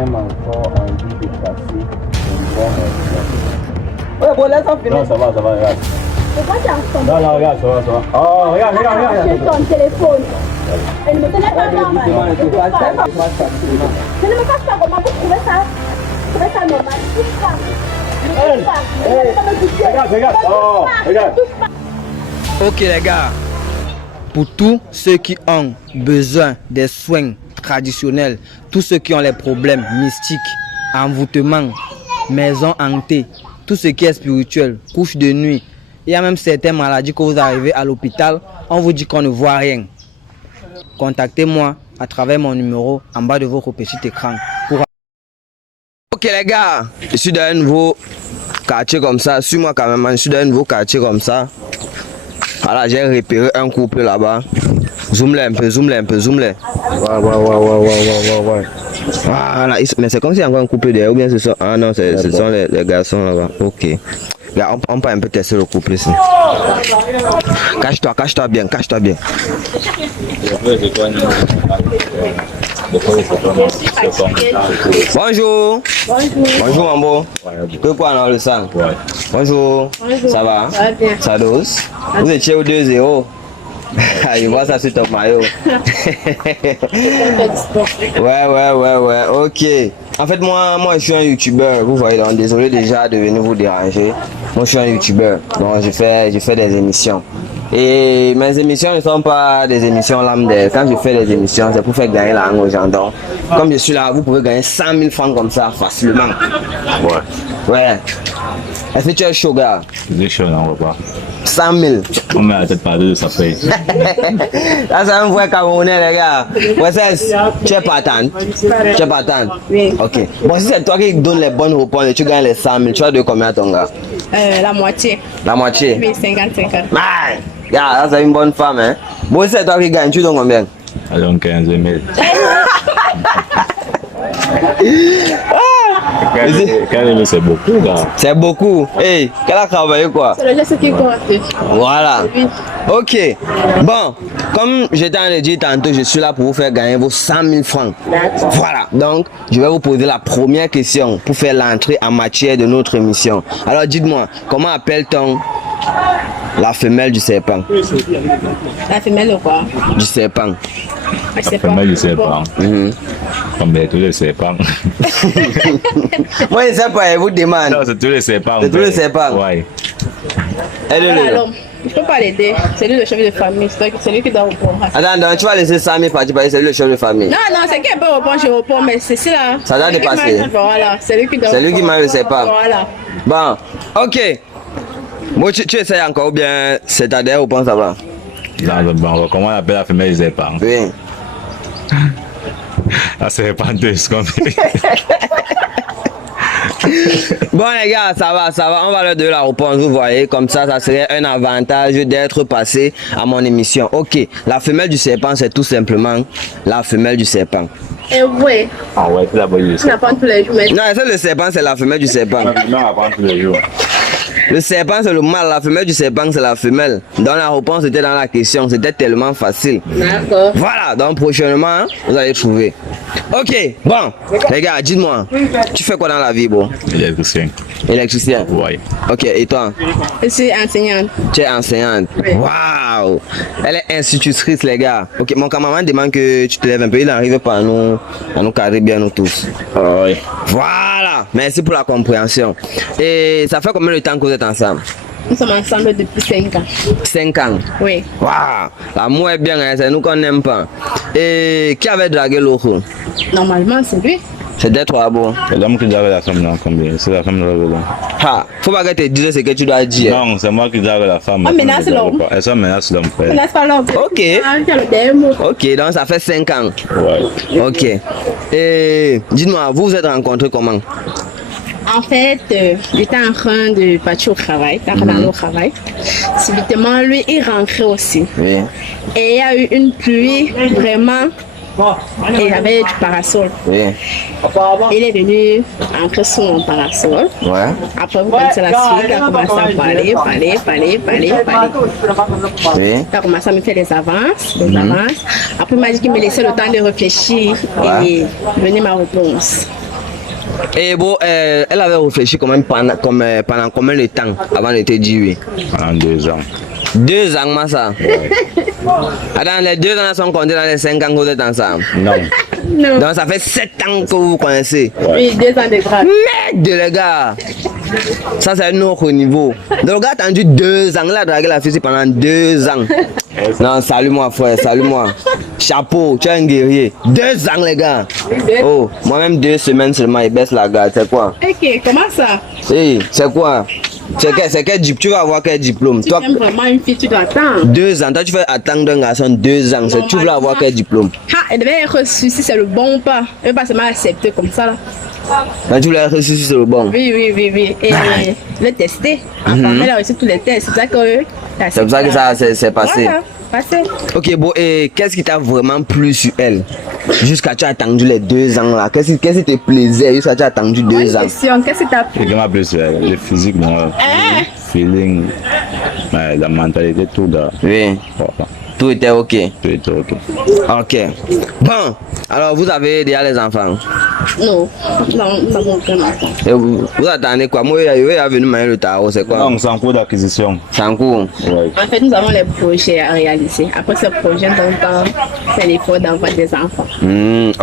même encore envie de passer une bonne Ouais, bon, laisse-en finir. Non, ça va, regarde. Pourquoi tu as un Non, regarde, ça va. Oh, regarde. sur ton téléphone? Elle ne me tenait pas normal. Je ne me cache pas comment vous trouvez ça normal. Touche pas. Regarde. Oh, regarde. Ok les gars, pour tous ceux qui ont besoin des soins traditionnels, tous ceux qui ont les problèmes mystiques, envoûtements, maisons hantées, tout ce qui est spirituel, couche de nuit, il y a même certaines maladies que vous arrivez à l'hôpital, on vous dit qu'on ne voit rien. Contactez-moi à travers mon numéro en bas de votre petit écran. Ok les gars, je suis dans un nouveau quartier comme ça, suis-moi quand même, je suis dans un nouveau quartier comme ça. Voilà, j'ai repéré un couple là-bas. Zoom-les un peu. Ouais. Voilà, mais c'est comme s'il y a encore un couple derrière, ou bien ce sont... Ah non, ce sont les garçons là-bas. Ok. Là, on peut un peu tester le couple ici. Cache-toi bien. Bonjour. Bonjour mon beau. Que quoi dans le sang? Bonjour. Ça va? Ça dose? Vous étiez au 2-0. Je vois ça sur ton maillot. Ouais. Ok. En fait, moi, je suis un youtubeur. Vous voyez, donc désolé déjà de venir vous déranger. Moi, je suis un youtubeur. Donc, je fais des émissions. Et mes émissions ne sont pas des émissions lambda. Quand je fais des émissions, c'est pour faire gagner l'argent aux gens. Donc, comme je suis là, vous pouvez gagner 100 000 francs comme ça facilement. Ouais. Est-ce que tu es chaud, gars? Je suis chaud, non, on va pas. 100 000. On met la tête par deux, ça fait. Là, c'est un vrai Camerounais, les gars. Ouais, tu es partant. Oui. Ok. Bon, si c'est toi qui donnes les bonnes réponses et tu gagnes les 100 000, tu vas de combien ton gars? La moitié. La moitié? Oui, 50-50. Gars, là, c'est une bonne femme, hein. Bon, si c'est toi qui gagnes, tu donnes combien? Alors, 15 000. 15 000, c'est beaucoup, gars. C'est beaucoup. Hey, qu'elle a travaillé quoi? C'est le geste qui compte. Voilà. Ok. Bon, comme j'étais en train de dire tantôt, je suis là pour vous faire gagner vos 100 000 francs. Voilà. Donc, je vais vous poser la première question pour faire l'entrée en matière de notre émission. Alors, dites-moi, comment appelle-t-on la femelle du serpent? La femelle ou quoi? Du serpent. Je sais La pas. femelle du serpent. Comme tous les serpents. Moi, je ne sais pas, je vous demande. Non, c'est tous les serpents. C'est tous les serpents. Ouais. Aidez-le. Alors, je peux pas l'aider. C'est lui le chef de famille. C'est lui qui doit répondre. Attends, donc, tu vas laisser 100 000 partir parce que c'est lui le chef de famille. Non, c'est qui peut répondre, je réponds, mais c'est ça. Ça doit dépasser. Voilà, c'est lui qui doit C'est lui qui m'a le serpent. Voilà. Bon, ok. Moi, tu essayes encore ou bien c'est ta dernière réponse, ça va? Bon, comment on appelle la femelle du serpent? Oui. La serpenteuse, comme Bon les gars, ça va, on va leur donner la réponse, vous voyez, comme ça serait un avantage d'être passé à mon émission. Ok, la femelle du serpent, c'est tout simplement la femelle du serpent. Et oui, Ah ouais, c'est la bonne idée. on apprend tous les jours. Mais... Non, c'est le serpent, c'est la femelle du serpent. Non, on apprend tous les jours. Le serpent, c'est le mâle, la femelle du serpent, c'est la femelle. Dans la réponse, c'était dans la question, c'était tellement facile. D'accord. Voilà, donc prochainement, vous allez trouver. Ok, bon, les gars, dites-moi, tu fais quoi dans la vie, bro? Électricien. Électricien? Ouais. Ok, et toi? Je suis enseignante. Tu es enseignante? Oui. Waouh! Elle est institutrice, les gars. Ok, mon camarade demande que tu te lèves un peu, il n'arrive pas à nous cadrer bien nous tous. Ah ouais. Voilà, merci pour la compréhension. Et ça fait combien de temps que vous êtes ensemble? Nous sommes ensemble depuis 5 ans. 5 ans. Oui. Waouh! L'amour est bien, hein, c'est nous qu'on n'aime pas. Et qui avait dragué l'autre? Normalement, c'est lui. C'était toi, bon. C'est l'homme qui drague la femme, là, combien? C'est la femme là. Ha! Faut pas que tu dises ce que tu dois dire. Non, c'est moi qui drague la femme. Ah, menace l'homme. Elle se menace l'homme, frère. N'est-ce pas l'homme? Ok. Ah, c'est le dernier mot. Ok, donc ça fait 5 ans. Ouais. Ok. Et dites-moi, vous vous êtes rencontrés comment? En fait, j'étais en train de partir au travail, d'aller au travail. Subitement, lui, il rentrait aussi. Oui. Et il y a eu une pluie vraiment. Et il y avait du parasol. Oui. Il est venu entrer sous mon parasol. Ouais. Après, vous connaissez la suite, il a commencé à parler. Oui. Il a commencé à me faire des avances. Après, il m'a dit qu'il me laissait le temps de réfléchir et venir ma réponse. Et bon, elle avait réfléchi quand même pendant combien de temps avant de te dire oui? En 2 ans. 2 ans, moi ça. Attends, les 2 ans sont comptés dans les 5 ans que vous êtes ensemble. Non. Non. Donc ça fait 7 ans que vous vous connaissez. Oui, 2 ans de grâce. Merde les gars. Ça c'est un autre niveau. Donc le gars a attendu 2 ans. Il a dragué la fille pendant 2 ans. Non, salut-moi frère, salut-moi. Chapeau, tu es un guerrier. 2 ans les gars. Oh, moi-même 2 semaines seulement, il baisse la garde. C'est quoi? Ok, comment ça? Hey, c'est quoi? C'est quel diplôme? Tu vas avoir quel diplôme? Tu Toi, aimes vraiment une fille, tu dois attendre. 2 ans. Toi, tu fais attendre un garçon 2 ans. Tu veux avoir quel diplôme? Ah, elle devait être reçue si c'est le bon ou pas. Elle va pas seulement accepter comme ça là. Là, tu voulais reçu si c'est le bon. Oui. Et le tester. Enfin, elle a reçu tous les tests. C'est C'est pour ça que ça s'est passé. Voilà, passé. Ok, bon, et qu'est-ce qui t'a vraiment plu sur elle? Jusqu'à tu as attendu les 2 ans là. Qu'est-ce qui te plaisait jusqu'à tu as attendu 2 ans? Question, qu'est-ce que t'as Ce qui m'a plu, c'est le physique, le feeling, la mentalité, tout. Oui, Voilà. tout était ok. Tout était ok. Ok. Bon, alors vous avez déjà les enfants? Non, nous n'avons aucun enfant. Et vous attendez quoi? Moi, il est venu manger le tarot, c'est quoi? Donc, c'est en cours d'acquisition. C'est en cours. Ouais. En fait, nous avons les projets à réaliser. Après ce projet, c'est l'effort d'avoir des enfants.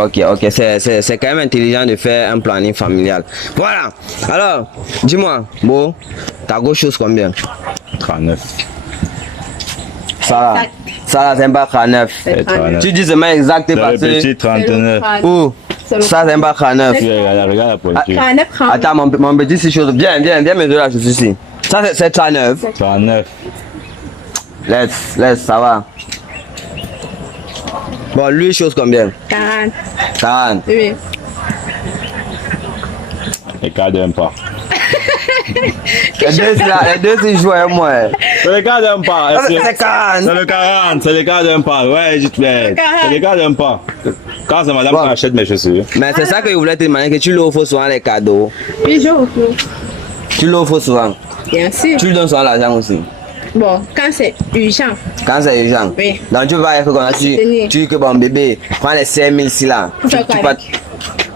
Ok, c'est quand même intelligent de faire un planning familial. Voilà. Alors, dis-moi, bon, ta gauche chose combien? 39. Ça, c'est pas 39. C'est 39. Tu dis seulement exact, t'es C'est le passé. petit 39. Où? Ça, c'est pas 39. Regarde la pointure. Attends, mon petit, c'est chose. Viens me donner la chose ici. Ça, c'est 39. 39. Laisse, ça va. Bon, lui, chose combien? 40. 40. Oui. Écart d'un pas. Les deux, c'est joué à moi. C'est l'écart d'un pas. C'est 40. C'est le 40. C'est l'écart d'un pas. Ouais, je te fais. C'est l'écart d'un pas. Quand c'est madame qui achète mes chaussures. Mais c'est ça que je voulais te demander, que tu l'offres souvent les cadeaux. Oui, je vous. Tu l'offres souvent. Bien sûr. Tu lui donnes souvent l'argent aussi. Bon, quand c'est urgent. Quand c'est urgent. Oui. Donc tu vas être comme ça, tu dis que bon bébé, prends les 5000 ici là. Pour faire quoi avec?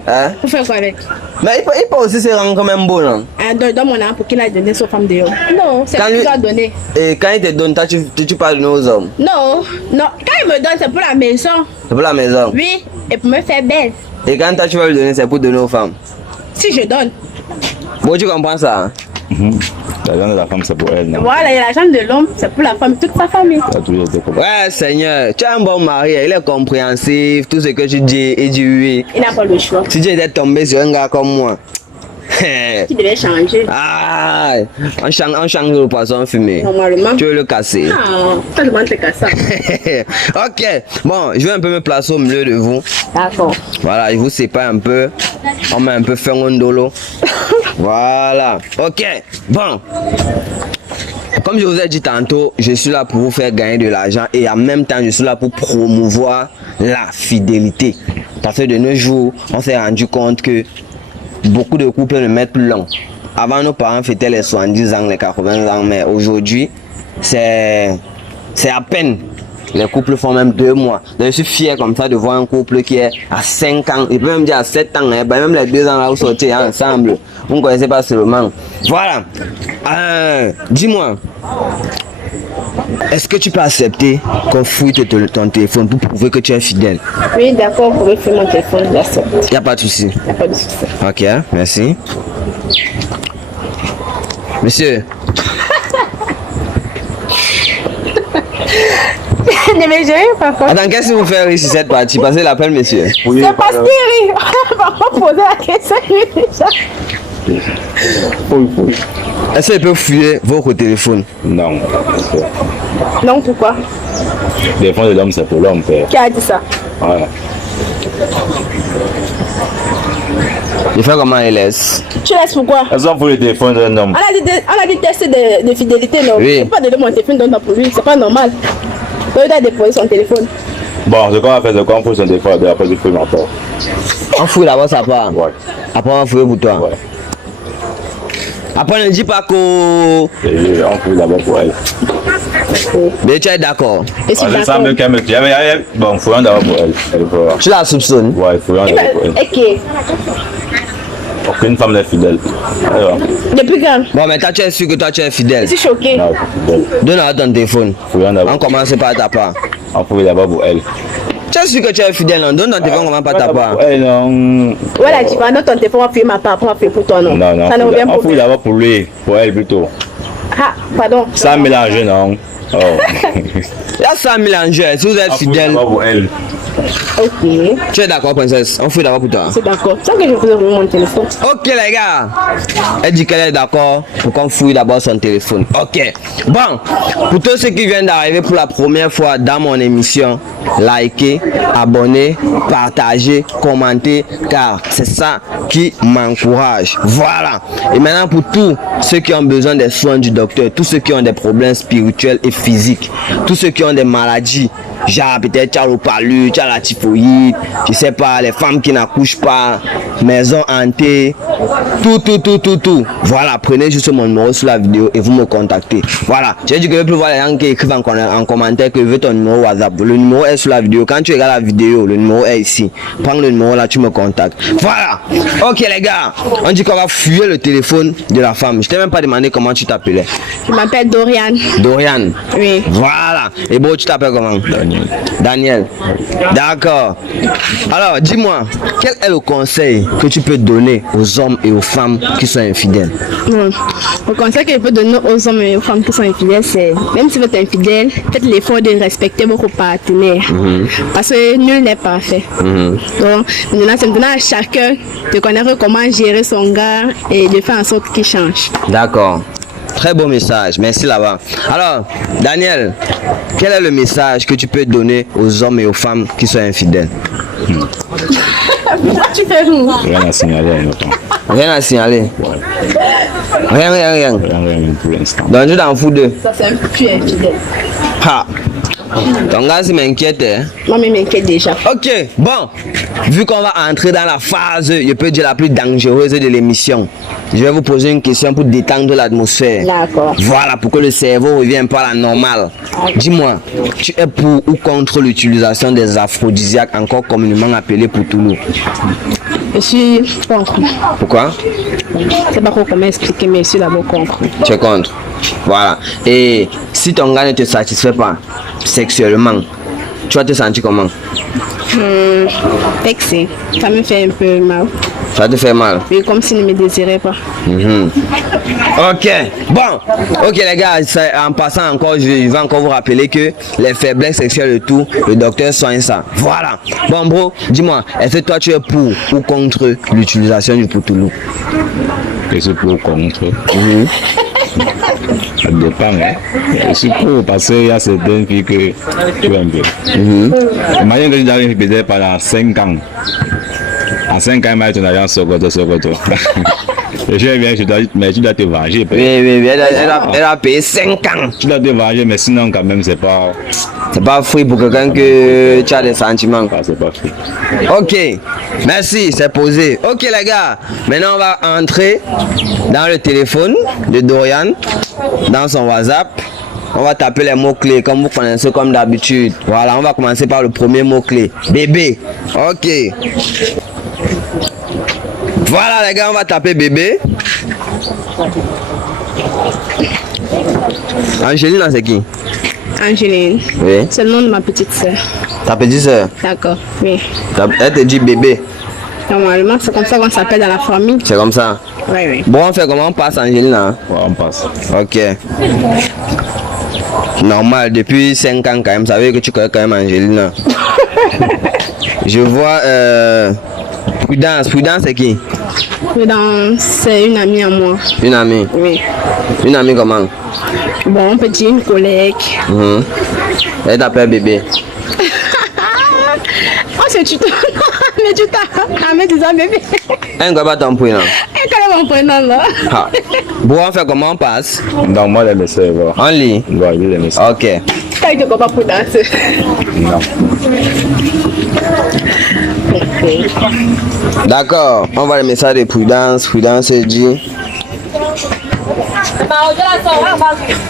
Hein? Pour faire quoi avec? Mais il peut aussi se rendre quand même beau, non? Ah, donne mon argent pour qu'il a donné aux femmes de l'homme. Non, c'est Quand lui lui- qui doit donner. Et quand il te donne, toi, tu parles de nos hommes. Non, quand il me donne, c'est pour la maison. C'est pour la maison. Oui, et pour me faire belle. Et quand toi, tu vas lui donner, c'est pour donner aux femmes. Si je donne. Bon, tu comprends ça? Hein? L'argent de la femme, c'est pour elle. Non? Voilà, et l'argent de l'homme, c'est pour la femme, toute sa famille. Ça a toujours été comme ça. Ouais, Seigneur, tu es un bon mari, il est compréhensif, tout ce que tu dis, il dit oui. Il n'a pas le choix. Si tu étais tombé sur un gars comme moi, Tu devais changer. ah, on change le poisson fumé. Normalement. Tu veux le casser. Ah, pas de te casser. Ok, bon, je vais un peu me placer au milieu de vous. D'accord. Voilà, je vous sépare un peu. On met un peu Ferrondolo. Voilà, ok, bon. Comme je vous ai dit tantôt, je suis là pour vous faire gagner de l'argent et en même temps, je suis là pour promouvoir la fidélité. Parce que de nos jours, on s'est rendu compte que beaucoup de couples ne mettent plus long. Avant, nos parents fêtaient les 70 ans, les 80 ans, mais aujourd'hui, c'est à peine. Les couples font même 2 mois. Donc, je suis fier comme ça de voir un couple qui est à 5 ans, et peut même dire à 7 ans, hein, même les 2 ans là où sortir ensemble. Vous ne connaissez pas seulement. Voilà. Dis-moi, est-ce que tu peux accepter qu'on fouille ton téléphone pour prouver que tu es fidèle? Oui, d'accord, vous pouvez faire mon téléphone, j'accepte. Il n'y a pas de souci. Il n'y a pas de souci. Ok, merci. Monsieur, Mais j'ai eu par contre. attends, qu'est-ce que vous faites ici cette partie? Passez l'appel, monsieur. C'est parce qu'il rit. On va pas poser la question déjà. Est-ce qu'il peut fouiller votre téléphone? Non. Non, pourquoi? Le téléphone de l'homme, c'est pour l'homme, père. Qui a dit ça? Voilà. Il fait comment il laisse? Tu laisses pourquoi? Elles ont pour le téléphone d'un homme. On a dit test de fidélité, non? Oui. Je peux pas donner mon téléphone donne pour lui, c'est pas normal. Donc, il doit déposer son téléphone. Bon, ce qu'on va faire, c'est qu'on fout son téléphone, et après, je fouille ma porte. On fouille d'abord sa part. Ouais. Après, on fouille pour toi. Ouais. Après, ne dis pas que. Et on fouille d'abord pour elle. Mais tu es d'accord. Et si Il d'accord. semble qu'elle me tue. Bon, fouillons d'abord pour elle. Elle peut voir. Tu la soupçonnes. Ouais, fouillons d'abord pour elle. Ok. C'est une femme fidèle. Alors, Depuis quand? Bon, mais toi, tu es sûr que toi, tu es fidèle. Je suis choquée. non, fidèle. Donne-moi ton téléphone. Faut rien On d'abord. commence par ta part. On faut d'abord pour elle. Tu es sûr que tu es fidèle, non? Donne ton téléphone, on commence par ta part. Elle, non. Voilà, tu vas dans ton téléphone, on va faire ma part, on va faire pour toi, non? Non, non. Ça ne revient On pas. faut d'abord pour lui, pour elle plutôt. Ah, pardon. Sans mélanger, non. Oh. Il y a ça mélangé. Si vous êtes On faut fidèle, d'abord pour elle. Ok, tu es d'accord, princesse? On fait d'abord pour toi. c'est d'accord. Sans que je vous ouvrir mon téléphone. Ok les gars, elle dit qu'elle est d'accord pour qu'on fouille d'abord son téléphone. Ok, bon, pour tous ceux qui viennent d'arriver pour la première fois dans mon émission, likez, abonnez, partagez, commentez, car c'est ça qui m'encourage. Voilà, et maintenant pour tous ceux qui ont besoin des soins du docteur, tous ceux qui ont des problèmes spirituels et physiques, tous ceux qui ont des maladies, genre peut-être tu as le palu, tu as la typhoïde, je sais pas, les femmes qui n'accouchent pas, maison hantée, tout. Voilà, prenez juste mon numéro sur la vidéo et vous me contactez. Voilà, j'ai dit que je veux plus voir les gens qui écrivent en commentaire que je veux ton numéro WhatsApp. Le numéro est sur la vidéo. Quand tu regardes la vidéo, le numéro est ici. Prends le numéro là, tu me contactes. Voilà, ok les gars, on dit qu'on va fuir le téléphone de la femme. Je t'ai même pas demandé comment tu t'appelais. Je m'appelle Dorian. Dorian. Oui. Voilà. Et bon, tu t'appelles comment? Daniel. D'accord. Alors, dis-moi, quel est le conseil que tu peux donner aux hommes et aux femmes qui sont infidèles? Bon, le conseil que je peux donner aux hommes et aux femmes qui sont infidèles, c'est, même si vous êtes infidèle, faites l'effort de respecter votre partenaire. Parce que nul n'est parfait. Donc, maintenant, c'est maintenant à chacun de connaître comment gérer son gars et de faire en sorte qu'il change. D'accord. Très beau message, merci là-bas. Alors, Daniel, quel est le message que tu peux donner aux hommes et aux femmes qui sont infidèles? Tu fais où? Rien à signaler à notre temps. Rien à signaler. Rien. Rien pour l'instant. Donc, tu t'en fous d'eux. Ça, c'est un peu plus infidèle. Ha! Ton gars, ça m'inquiète, hein? Moi-même m'inquiète déjà. Ok, bon, vu qu'on va entrer dans la phase, je peux dire la plus dangereuse de l'émission, je vais vous poser une question pour détendre l'atmosphère. D'accord. Voilà, pour que le cerveau revienne pas à la normale. Dis-moi, tu es pour ou contre l'utilisation des aphrodisiaques, encore communément appelés Poutoulou? Je suis contre. Pourquoi? Je sais pas comment expliquer, mais je suis d'abord contre. Tu es contre. Voilà. Et si ton gars ne te satisfait pas sexuellement, tu vas te sentir comment? Vexé. Ça me fait un peu mal. Ça te fait mal? Mais comme s'il ne me désirait pas. Ok, bon, ok les gars, en passant encore, je vais encore vous rappeler que les faiblesses sexuelles et tout, le docteur soigne ça. Voilà. Bon bro, dis-moi, est-ce que toi tu es pour ou contre l'utilisation du poutoulou? Et c'est pour ou contre. Ça dépend, hein. Je suis pour parce qu'il y a certaines filles que tu aimes bien. Imagine que tu arrives peut-être pendant 5 ans. En 5 ans, tu n'as rien Sokoto. Je vais bien, mais tu dois te venger. Oui, elle a payé 5 ans. Tu dois te venger, mais sinon, quand même, c'est pas free pour quelqu'un que tu as des sentiments. c'est pas free. Ok, merci, c'est posé. Ok les gars, maintenant on va entrer dans le téléphone de Dorian, dans son WhatsApp. On va taper les mots-clés comme vous connaissez comme d'habitude. Voilà, on va commencer par le premier mot-clé. Bébé. Ok. Voilà les gars, on va taper bébé. Angeline, c'est qui? Angéline. Oui. C'est le nom de ma petite sœur. Ta petite soeur. D'accord, oui. Elle te dit bébé. Normalement, c'est comme ça qu'on s'appelle dans la famille. C'est comme ça. Oui. Bon, on fait comment? On passe Angeline là. Ouais, on passe. Ok. Normal, depuis 5 ans quand même, ça veut dire que tu connais quand même Angelina. Je vois Prudence. Prudence c'est qui? Prudence, c'est une amie à moi. Une amie. Oui. Une amie comment? Bon, on peut dire une collègue. Elle t'appelle bébé. Oh, c'est tu mais tu t'as amené des bébé. Elle ne connaît pas ton prénom. Et quand même mon prénom là. Ah. Bon, on fait comment? On passe? Donc, moi, les messages, voilà. On lit? Ouais, les messages. Ok. Quand il te comprend pas Prudence. Non. D'accord. On voit le message de Prudence. Prudence dit: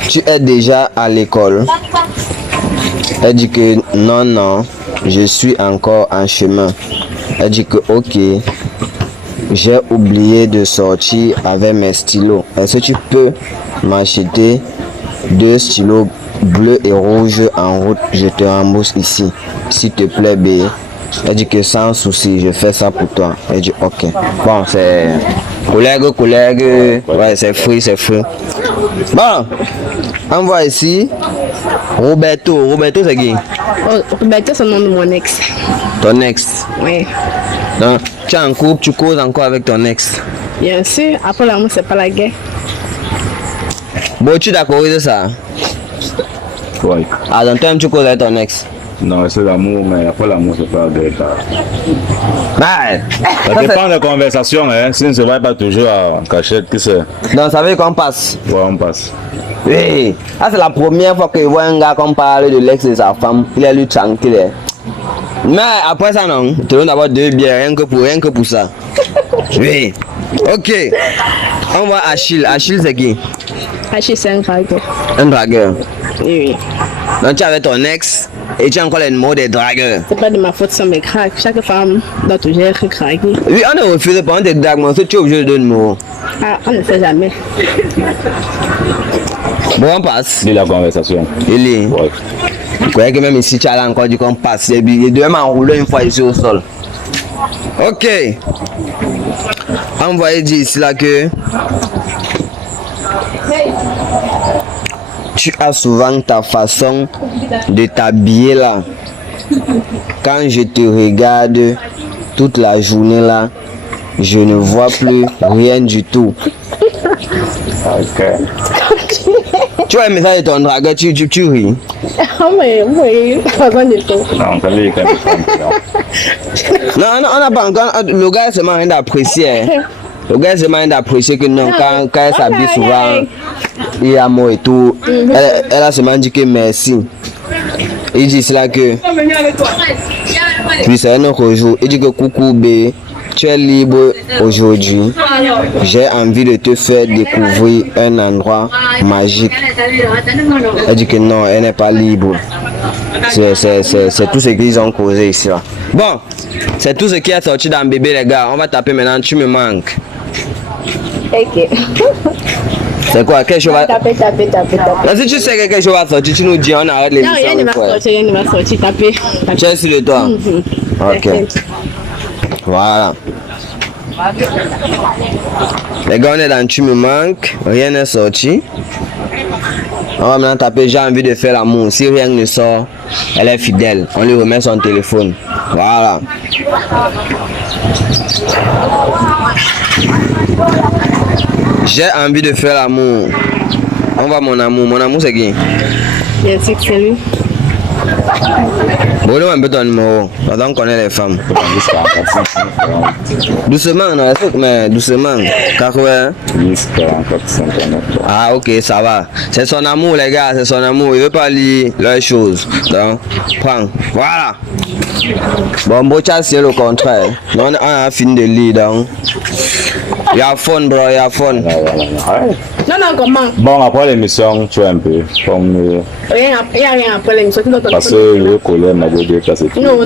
tu es déjà à l'école. Elle dit que non, je suis encore en chemin. Elle dit que ok. j'ai oublié de sortir avec mes stylos. Est-ce que tu peux m'acheter 2 stylos bleus et rouges en route? Je te rembourse ici. S'il te plaît, B. Elle dit que sans souci, je fais ça pour toi. Elle dit ok. Bon, c'est collègue. Ouais, c'est free. Bon, on voit ici Roberto. Roberto, c'est qui? Oh, Roberto, c'est le nom de mon ex. Ton ex. Oui. Donc, tu es en couple, tu causes encore avec ton ex. Bien sûr, après l'amour, c'est pas la guerre. Bon, tu es d'accord avec ça? Oui. Ah, donc toi, tu causes avec ton ex? Non, c'est l'amour, mais après l'amour, c'est pas de ça. Ouais. Ça dépend des conversations, hein. Si on ne se va pas toujours en cachette, qui c'est? Donc, ça veut dire qu'on passe? Ouais, on passe. Oui. Ah, c'est la première fois que je vois un gars qu'on parle de l'ex de sa femme. Il est lui tranquille. Mais après ça, non. Tu dois avoir 2 bières, rien que pour ça. Oui. Ok. On voit Achille. Achille, c'est qui? Achille, c'est un dragueur. Un dragueur. Oui. Donc, tu es avec ton ex et tu as encore les mots des dragueurs. C'est pas de ma faute, ça me craque. Chaque femme doit toujours être craquée. Oui, on ne refuse pas, on te drague, mais tu es obligé de donner le mot. Ah, on ne sait jamais. Bon, on passe. Dis la conversation. Il est. Ouais. Je croyais que même ici, tu as encore dit qu'on passe. Les deux m'enrouler une fois ici au sol. Ok. On va dire ici là que tu as souvent ta façon de t'habiller là. Quand je te regarde toute la journée là, je ne vois plus rien du tout. Ok. Tu vois le message de ton dragueur, tu ris. Oui, pas du tout. Non, ça veut dire qu'elle Non, on n'a pas encore. Le gars se rien d'apprécier. Hein. Le gars se rien d'apprécier que non, quand elle s'habille souvent, il y a mot et tout. Elle a seulement dit que merci. Il dit cela que. Puis c'est un autre jour. Il dit que coucou B, tu es libre aujourd'hui. J'ai envie de te faire découvrir un endroit magique. Elle dit que non, elle n'est pas libre. C'est tout ce qu'ils ont causé ici. Là. Bon, c'est tout ce qui est sorti dans bébé les gars. On va taper maintenant, tu me manques. Ok. C'est quoi? Quelque chose va... Taper. Si tu sais que quelque chose va sortir, tu nous dis, on arrête l'émission. Non, rien ne va sortir, taper. Tu es sur le toit? Ok. Voilà. Les gars, on est dans Tu me manques, rien n'est sorti. On va maintenant taper j'ai envie de faire l'amour. Si rien ne sort, elle est fidèle. On lui remet son téléphone. Voilà. J'ai envie de faire l'amour. On va mon amour. Mon amour c'est qui? Bien sûr que c'est lui. Bon, nous un peu ton numéro. Pendant qu'on est les femmes. Doucement, non, mais doucement. Car ouais. Ah ok, ça va. C'est son amour les gars, c'est son amour. Il veut pas lire leurs choses. Donc, prends. Voilà. Bon, Bocha c'est le contraire. Non, on a fini de lire donc. Il y a fun bro, il y a fun. Non, comment? Bon, après l'émission, tu es un peu comme... Il n'y a rien après l'émission. Parce que le collègue m'a dit que c'est tout. Non.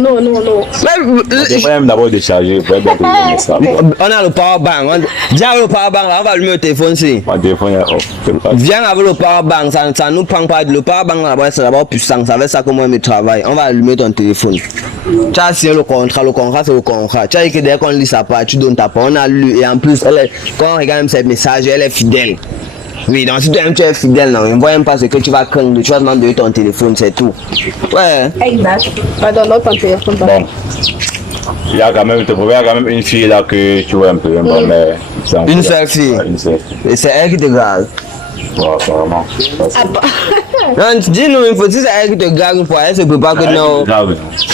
Même d'abord décharger, on a le power bank. Viens avec le power bank là, on va allumer le téléphone ici. Mon téléphone est off. Viens avec le power bank, ça nous prend pas. Le power bank là-bas, c'est d'abord puissant. Ça fait ça que moi je travaille. On va allumer ton téléphone. Tu as signé le contrat c'est le contrat. Tu as dit que dès qu'on lit sa part, tu donnes ta part. On a lu et en plus, quand on regarde ses messages, elle est fidèle. Oui, donc si tu es fidèle, non, on ne voit même pas ce que tu vas craindre. Tu vas demander ton téléphone, c'est tout. Ouais. Exact. Pardon, ton téléphone. Bon. Il y a quand même une fille là que tu vois un peu. Bon, mais une seule fille. Et c'est elle qui te garde. Ouais, apparemment. Non, dis-nous, il faut dire c'est elle qui te garde une fois. Elle se peut pas que non.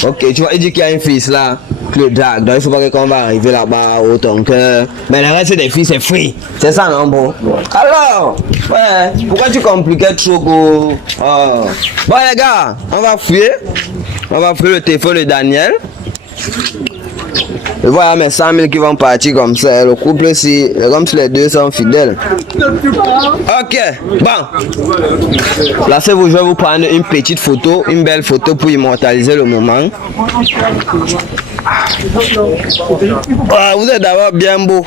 Ok, tu vois, il dit qu'il y a une fille là. Le drag, donc il faut pas qu'on va arriver là-bas au ton cœur. Mais le reste des filles c'est free. C'est ça non bon? Alors, ouais, pourquoi tu compliquais trop go? Oh. Bon les gars, on va fouiller. On va fouiller le téléphone de Daniel. Et voilà mes 100 000 qui vont partir comme ça. Le couple aussi, comme si les deux sont fidèles. Ok, bon. Placez-vous, je vais vous prendre une petite photo, une belle photo pour immortaliser le moment. Ah, vous êtes d'abord bien beau.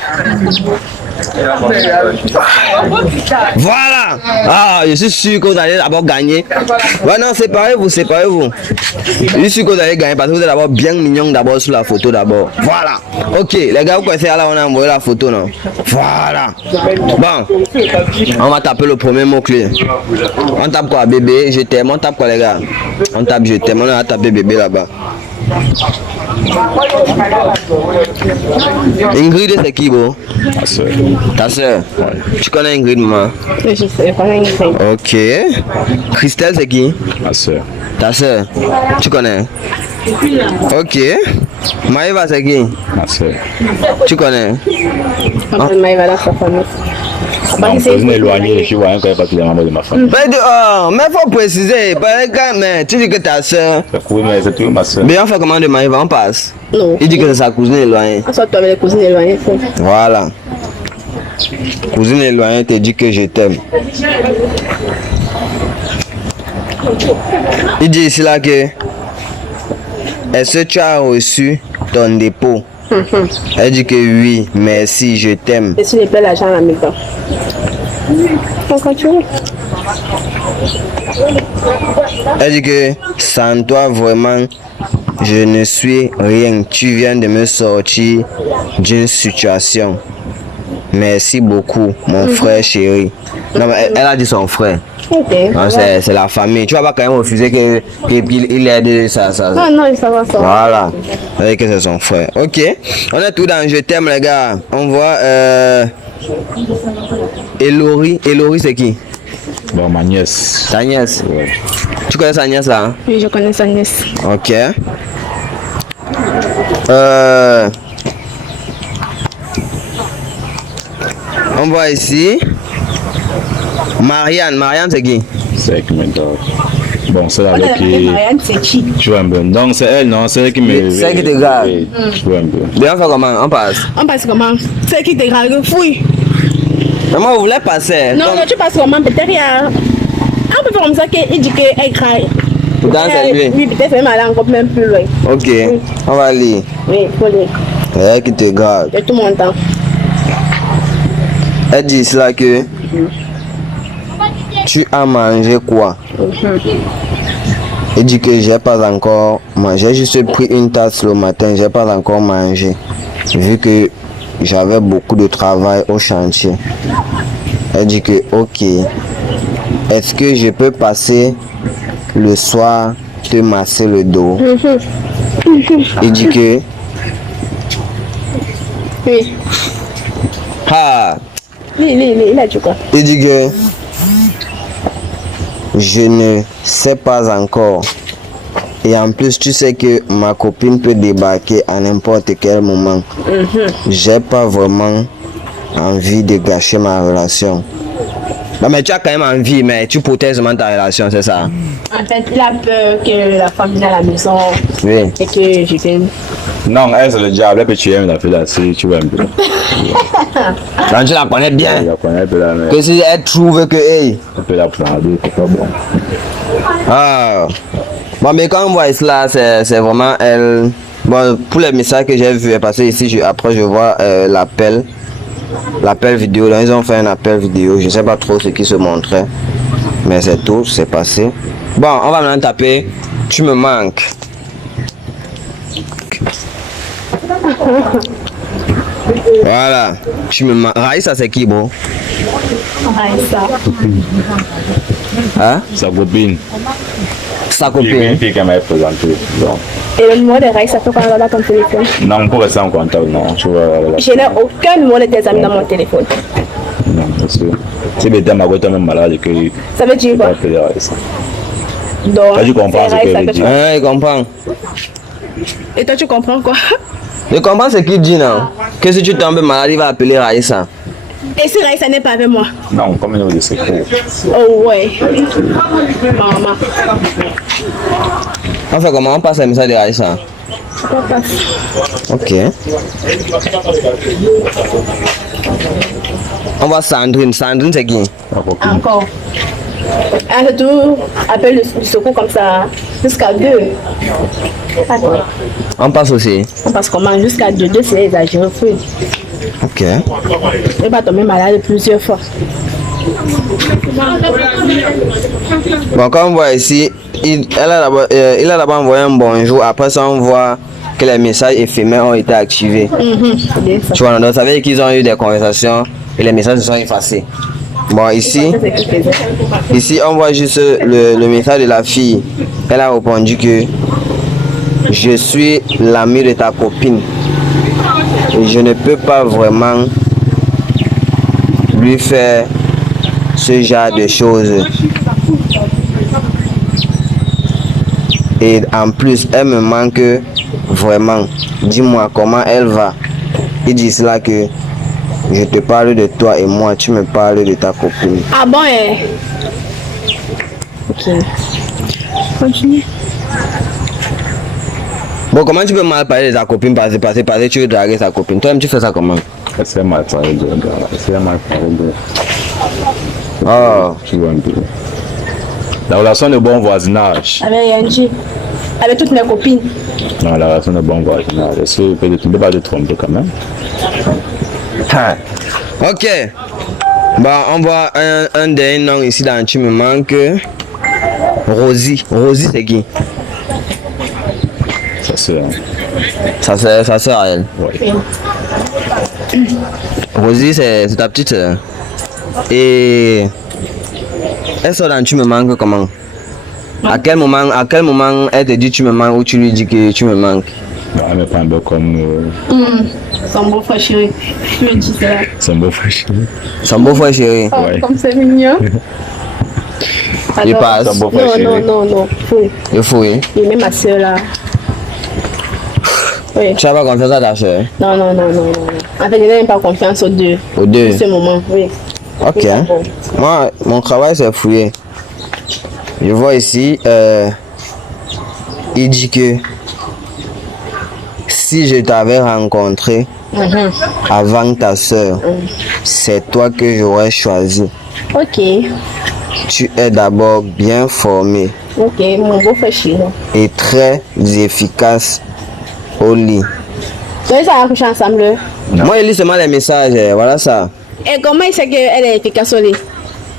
Voilà. Ah, je suis sûr que vous allez d'abord gagner. Ouais, non, séparez-vous, séparez-vous. Je suis sûr que vous allez gagner parce que vous êtes d'abord bien mignon d'abord sur la photo d'abord. Voilà. Ok, les gars, vous connaissez là, on a envoyé la photo, non? Voilà. Bon, on va taper le premier mot-clé. On tape quoi, bébé? Je t'aime. On tape quoi, les gars? On tape je t'aime. On a tapé bébé là-bas. Ingrid, c'est qui, bro? Ma soeur. Ta soeur? Tu connais Ingrid, maman? Je sais, je connais Ingrid. Ok. Christelle, c'est qui? Ma soeur. Ta soeur? Tu connais? Ok. Maëva, c'est qui? Ma soeur. Tu connais? Maëva dans sa famille. Non, cousine éloignée, je vois un peu particulièrement de ma famille. Mais faut préciser, mais tu dis que ta soeur. Oui, mais c'est toujours ma soeur. Mais on fait comment de Maëva, on passe? Non. Il dit que c'est sa cousine éloignée. On sort toi avec les cousines éloignées. Voilà. Cousine éloignée te dit que je t'aime. Il dit ici là que est-ce que tu as reçu ton dépôt? Elle dit que oui, merci, je t'aime. Je suis les pères l'argent à la maison. On continue. Elle dit que sans toi vraiment, je ne suis rien. Tu viens de me sortir d'une situation. Merci beaucoup, mon frère chéri. Non, mais elle a dit son frère. Ok. Non, c'est la famille. Tu vas pas quand même refuser qu'il aide ça. Ah non, ça va, ça va. Voilà. Avec que c'est son frère. Ok. On est tout dans je t'aime, les gars. On voit Elori. Elori, c'est qui? Bon, ma nièce. Ta nièce. Ouais. Tu connais sa nièce là? Oui, je connais sa nièce. Ok. On voit ici Marianne. Marianne, c'est qui? C'est elle qui me donne. Bon, c'est avec qui. Marianne, c'est qui? Tu vois un peu. Donc, c'est elle, non? C'est elle qui me. C'est elle qui te garde. Tu vois un peu. Bien, on fait comment? On passe. On passe comment? C'est qui te grave fouille. Maman, vous voulez passer? Non, non, tu passes comment? Peut-être il y a. On peut faire comme ça qu'il dit qu'elle craint. Dans cette nuit. Oui, peut-être même aller encore même plus loin. Ok. On va lire. Oui, il faut lire. C'est elle qui te garde. De tout mon temps. Elle dit cela que tu as mangé quoi? Elle dit que j'ai pas encore mangé. J'ai juste pris une tasse le matin, j'ai pas encore mangé. Vu que j'avais beaucoup de travail au chantier. Elle dit que ok. Est-ce que je peux passer le soir te masser le dos? Il dit que Oui. ah. Il a dit quoi? Il dit que je ne sais pas encore. Et en plus, tu sais que ma copine peut débarquer à n'importe quel moment. J'ai pas vraiment envie de gâcher ma relation. Non, mais tu as quand même envie, mais tu protèges vraiment ta relation, c'est ça? En fait, il a peur que la femme vienne à la maison Oui. et que je vienne. Non, elle, c'est le diable. Elle peut tuer la fille là, si tu vois un peu. Donc, tu la connais bien. Elle la connaît un peu là, mais. Que si elle trouve que, hey. Elle peut la prendre, c'est pas bon. Ah. Bon, mais quand on voit cela, c'est vraiment elle. Bon, pour les messages que j'ai vus, parce que ici, après, je vois l'appel vidéo. Donc, ils ont fait un appel vidéo. Je sais pas trop ce qui se montrait. Mais c'est tout, c'est passé. Bon, on va maintenant taper. Tu me manques. Voilà. Tu me manques. Raïssa, c'est qui, bro? Raïssa. Hein? Sa copine. Sa Une copine. fille qu'elle m'a présentée. Donc. Et le numéro de Raïssa, faut qu'on regarde ton téléphone. Non, pour rester en contact, non. Tu vois. Je n'ai aucun numéro de tes amis dans mon téléphone. Non, parce que. Si les dames à même malade, que. Ça veut dire quoi? Donc, Tu comprends c'est ce qu'elle Raïssa dit. tu- Hein, il comprend. Et toi, tu comprends quoi? Je comprends ce qu'il dit, non? Que si tu tombes malade, il va appeler Raïssa. Et si Raïssa n'est pas avec moi? Non, comme il nous dit, c'est cool. Oh ouais. Maman. On fait comment? On passe un message de Raïssa. Ça passe. Ok. On voit Sandrine. Sandrine, c'est qui? Encore. Un retour, appelle le secours comme ça, jusqu'à 2. Attends. On passe aussi. On passe comment? Jusqu'à 2, c'est exagéré. Ok. Il va tomber malade plusieurs fois. Bon, comme on voit ici, il a d'abord envoyé un bonjour. Après ça, on voit que les messages éphémères ont été activés. Tu vois, donc ça veut dire qu'ils ont eu des conversations et les messages se sont effacés. Bon, ici, on voit juste le message de la fille. Elle a répondu que je suis l'ami de ta copine et je ne peux pas vraiment lui faire ce genre de choses. Et en plus, elle me manque vraiment. Dis-moi comment elle va. Il dit cela que je te parle de toi et moi, tu me parles de ta copine. Ah bon, Ok. Continue. Bon, comment tu peux mal parler de ta copine parce que tu veux draguer sa copine? Toi-même, tu fais ça comment? C'est mal parlé de. C'est mal parlé de. Oh. Tu vois un peu. La relation de bon voisinage. Avec Yanji. Avec toutes mes copines. Non, la relation de bon voisinage. Est-ce que tu ne peux pas te tromper quand même? Ok. Bon, on voit un dernier nom ici dans Tu me manques. Rosie. Rosie, c'est qui? Sa soeur à elle. Ouais. Rosie, c'est ta petite soeur. Et elle sort dans Tu me manques comment? À quel moment elle te dit tu me manques ou tu lui dis que tu me manques? Elle me prend un peu comme. Son beau-frère chéri. Je lui dis ça. Son beau-frère chéri. Son beau-frère chéri. Oh, Ouais. comme c'est mignon. Il passe. Son beau-frère chéri. Non. Fouille. Il fouille. Et même ma soeur là. Oui. Tu n'as pas confiance à ta soeur? Non. En fait, je n'ai même pas confiance aux deux. Aux deux? En ce moment, oui. Ok. Oui, bon. Moi, mon travail c'est fouiller. Je vois ici, il dit que si je t'avais rencontré avant ta soeur, c'est toi que j'aurais choisi. Ok. Tu es d'abord bien formé Ok, mon beau-frère chéri. et très efficace au lit. Vous avez ça à coucher ensemble? Moi, je lis seulement les messages, voilà ça. Et comment il sait qu'elle est efficace au lit?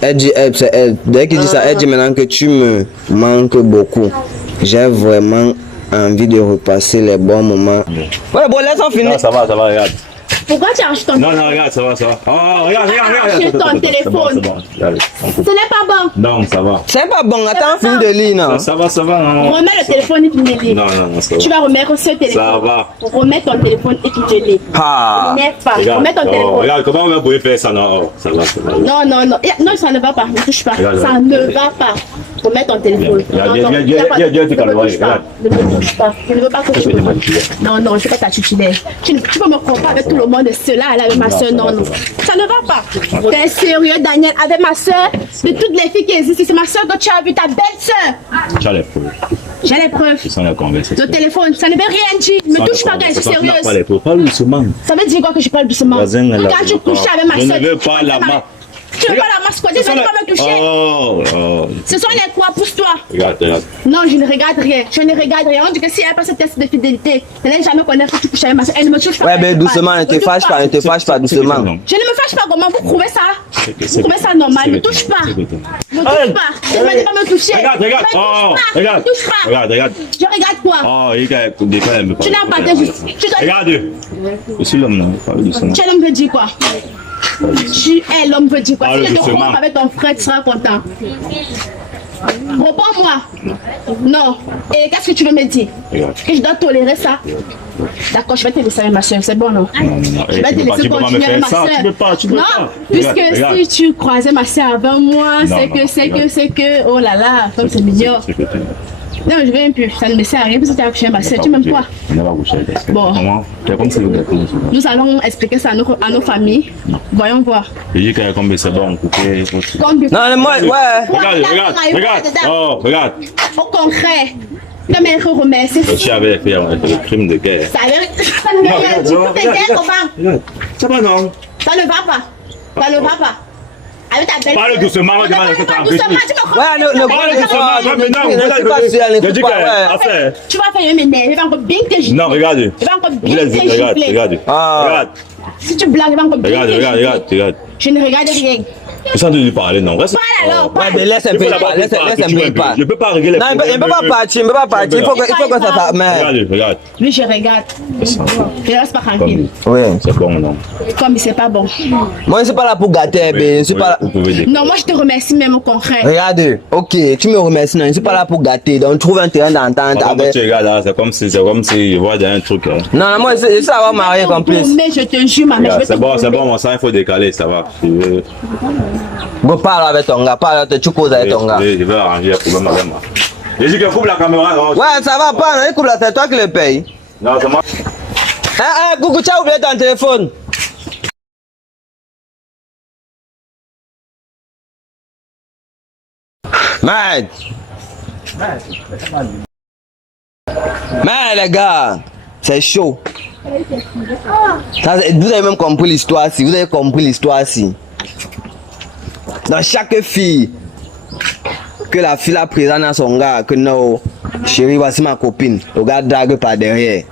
Elle dit, c'est elle. Dès qu'il dit ça, elle dit maintenant que tu me manques beaucoup. J'ai vraiment envie de repasser les bons moments. Ouais, bon, laisse-en finir. Non, ça va, regarde. Pourquoi tu arraches ton Non, regarde, ça va. Oh, regarde. Arracher ton téléphone. C'est bon. Allez, Ce n'est pas bon. non, ça va. C'est pas bon, attends, finis de lire, non? Ça va. Non. Remets le téléphone et tu me lis. Non, ça va. Tu vas remettre ce téléphone. Ça va. Remets ton téléphone et tu te lis. Ah! N'aide pas. Regarde, Remets ton téléphone. regarde, comment on va pouvoir faire ça? Non, ça va. Non. Non, ça ne va pas. Ne touche pas. Regarde, Ça ne va pas. Remets ton téléphone. Regarde, Non, viens, ne me calme-toi, touche pas. regarde. Ne me touche pas. Je ne veux pas que tu me touches. Non, je ne suis pas ta tutélaire. Tu peux me comparer avec tout le monde de cela, avec ma soeur. Non. Ça ne va pas. Tu es sérieux, Daniel, avec ma soeur? De toutes les filles qui existent, c'est ma soeur que tu as vue, ta belle soeur. Tu as les preuves. J'ai les preuves. Ce sont les conversations. Le téléphone, ça ne veut rien dire. Ne me touche pas quand je suis sérieuse. Parle doucement. Ça veut dire quoi que je parle doucement? Voisin, elle a- Quand tu couches avec ma Je soeur. ne veux pas la main. Tu veux pas la masse quoi? Tu ne veux pas me toucher? Oh. Ce sont les quoi? Pousse-toi. Regarde. Non, je ne regarde rien. Je ne regarde rien. On dit que si elle passe ce test de fidélité, elle n'a jamais connaît que tu couches avec ma soeur. Elle ne me touche pas. Ouais, mais doucement, ne te fâche pas, doucement. Je ne me fâche pas. Comment vous trouvez ça? Vous trouvez ça normal? Ne touche pas. Ne touche pas. Elle m'a dit pas me toucher. Regarde. Ne touche pas. Ne touche pas. Regarde. Je regarde quoi? Oh, il y a des fois, elle me Tu n'as pas de justice. Tu dois- Regarde. Je suis l'homme, non? Parle doucement. Tu es l'homme veut dire quoi? Tu es l'homme veut dire quoi? Parle Si je te doucement. romps avec ton frère, tu seras content. Réponds-moi. Non. Et qu'est-ce que tu veux me dire? Regarde. Que je dois tolérer ça? D'accord, je vais te laisser avec ma soeur, c'est bon, non? Je vais te laisser continuer avec ma soeur. Tu peux Non, pas. puisque Regarde. si tu croisais ma soeur avant moi, c'est que, oh là là, comme c'est mignon. Non, je viens plus, ça ne me sert à rien, parce que tu as couché avec ma soeur, tu m'aimes quoi? On va coucher avec elle. Bon. Comment? C'est comme si vous êtes couché. Nous allons expliquer ça à nos familles. Voyons voir. Je dis que comme c'est bon, coupé. Combien- Non, moi, ouais. Regarde. Oh, regarde. Au concret, Non, mais il faut remercier. Tu avais fait le crime de guerre. Ça Ça va non? Ça ne va pas. Ça ne va pas. Avec ta belle. Parle doucement, moi je vais Parle doucement, tu me comprends. Ouais, Tu vas faire m'énerver, il va encore bien te gifler. Non, regarde. Il va encore bien te gifler. Regarde. Regarde. Si tu blagues, il va encore bien te gifler. Regarde. Je ne regarde rien. Je sens de lui parler, non? Reste. Parle alors, Ouais, parle. mais laisse un peu, laisse un peu pas. Je peux pas régler les Non, il problèmes. peut pas partir, il peut pas partir. Il faut que ça Regarde, regarde. Lui, je regarde. Je reste pas tranquille. Oui. C'est bon, non? Comme c'est pas bon. Moi, je suis pas là pour gâter, mais je suis pas là. Vous pouvez dire. Non, moi, je te remercie même au concret. Regarde, ok, tu me remercies, non, je suis pas là pour gâter. Donc, trouve un terrain d'entente Quand avec. tu regardes là, c'est comme si je vois un truc. Hein. Non, moi, je sais avoir marié en plus. Mais je te jure, ma mère, je vais te C'est bon, prouver. mon sang, il faut décaler, ça va. Bon, parle avec ton gars, tu causes avec ton gars. Je vais arranger le problème avec moi. J'ai dit que coupe la caméra, non? Ouais, ça va pas, non, écoute là, c'est toi qui le paye. Non, c'est moi. Coucou, tu as oublié ton téléphone. Merde. Mais les gars, c'est chaud. Ça, vous avez même compris l'histoire si, vous avez compris l'histoire si. Dans chaque fille que la fille la présente à son gars, que non, chérie, voici ma copine, le gars drague par derrière.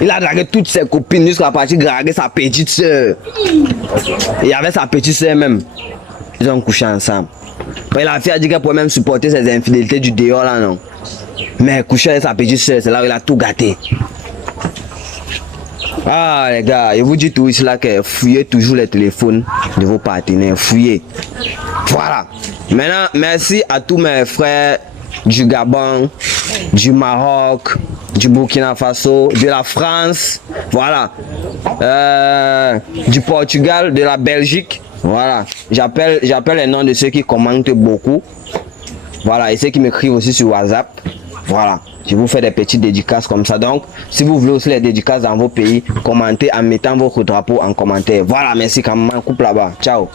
Il a dragué toutes ses copines jusqu'à partir draguer sa petite soeur. Et avec sa petite soeur même, ils ont couché ensemble. Après, la fille a dit qu'elle pouvait même supporter ses infidélités du dehors là, non. Mais coucher avec sa petite soeur, c'est là où il a tout gâté. Ah les gars, je vous dis tout ici là que fouillez toujours les téléphones de vos partenaires, fouillez. Voilà. Maintenant, merci à tous mes frères du Gabon, du Maroc, du Burkina Faso, de la France, voilà, du Portugal, de la Belgique, voilà. J'appelle les noms de ceux qui commentent beaucoup, voilà, et ceux qui m'écrivent aussi sur WhatsApp, voilà. Je vous fais des petites dédicaces comme ça. Donc, si vous voulez aussi les dédicaces dans vos pays, commentez en mettant votre drapeau en commentaire. Voilà, merci quand même. Coupe là-bas. Ciao.